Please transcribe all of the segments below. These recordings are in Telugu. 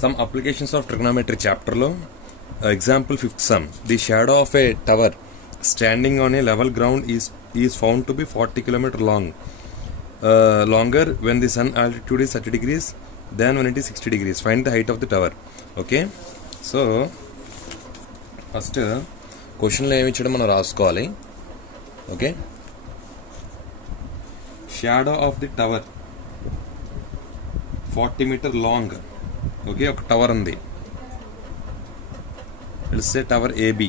Some applications of trigonometry chapter lo example 5th sum. The shadow of a tower standing on a level ground is found to be 40 km long. Longer when the sun altitude is 30 degrees than when it is 60 degrees. Find the height of the tower. Okay. So first question lo em ichchadam మనం రాసుకోవాలి. Okay. Shadow of the tower 40 meter long. Okay, ఒక టవర్ ఉంది. తెలిస్తే టవర్ ఏబి.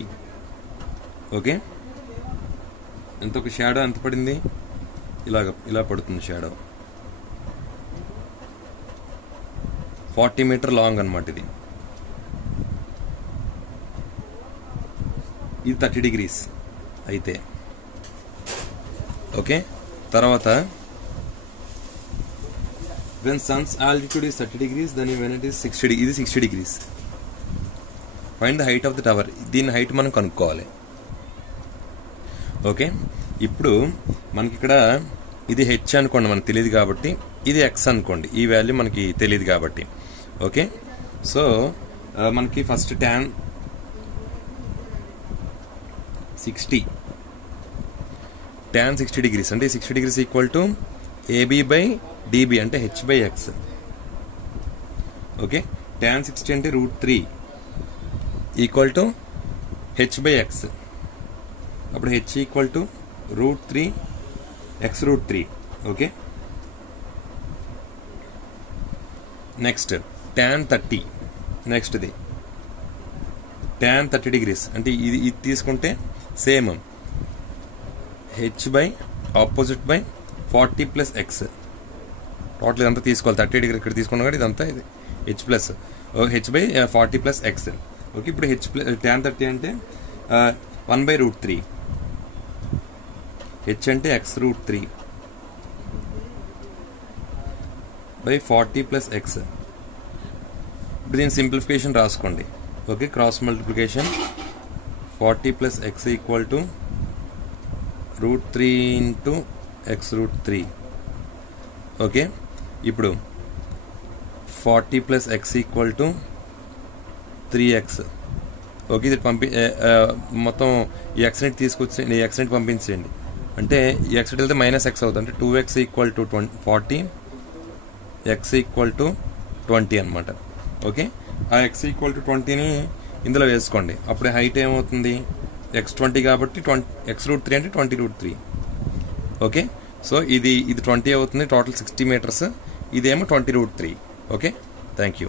ఓకే, ఎంత ఒక షాడో ఎంత పడింది, ఇలా పడుతుంది షాడో. 40 మీటర్ లాంగ్ అనమాట ఇది. 30 degrees అయితే. ఓకే, తర్వాత when sun's altitude is 30 degrees then when it is 60 degrees, ఇది 60 degrees. Find the height of the tower. దీని హైట్ మనం కనుక్కోవాలి. ఓకే, ఇప్పుడు మనకి ఇక్కడ ఇది హెచ్ అనుకోండి, మనకు తెలియదు కాబట్టి. ఇది ఎక్స్ అనుకోండి, ఈ వాల్యూ మనకి తెలియదు కాబట్టి. ఓకే, సో మనకి ఫస్ట్ tan 60 degrees అంటే 60 degrees equal to AB by DB అంటే H by X. Okay, tan 60 అంటే √3 equal to H by X. అప్పుడు H equal to √3 X √3. Okay, next tan 30. Next ఇది tan 30 degrees అంటే ఇది తీసుకుంటే same H by opposite by 40 plus X. Total ఇదంతా తీసుకోవాలి. 30 డిగ్రీ ఇక్కడ తీసుకున్నాం కానీ ఇదంతా ఇది H plus H by 40 plus X. Okay, ఇప్పుడు హెచ్ tan 30 అంటే 1/√3. హెచ్ అంటే X √3 బై 40 ప్లస్ ఎక్స్. ఇప్పుడు దీని సింప్లిఫికేషన్ రాసుకోండి. Okay, cross multiplication 40 plus X equal to √3 into X √3. Okay, ఇప్పుడు 40 plus X equal to 3x. Okay, ఇది మొత్తం ఈ ఎక్స్ని తీసుకొచ్చి ఈ ఎక్స్ని పంపించండి. అంటే ఈ ఎక్స్ వెళ్తే -x అవుతుంది. అంటే 2x equal to 40, x equal to 20 అనమాట. ఓకే, ఆ x ఈక్వల్ టు 20ని ఇందులో వేసుకోండి. అప్పుడు హైట్ ఏమవుతుంది, x20 కాబట్టి X √3 అంటే 20√3. ఓకే, సో ఇది 20 అవుతుంది. Total 60 meters. ఇదేమో 20√3. Okay, thank you.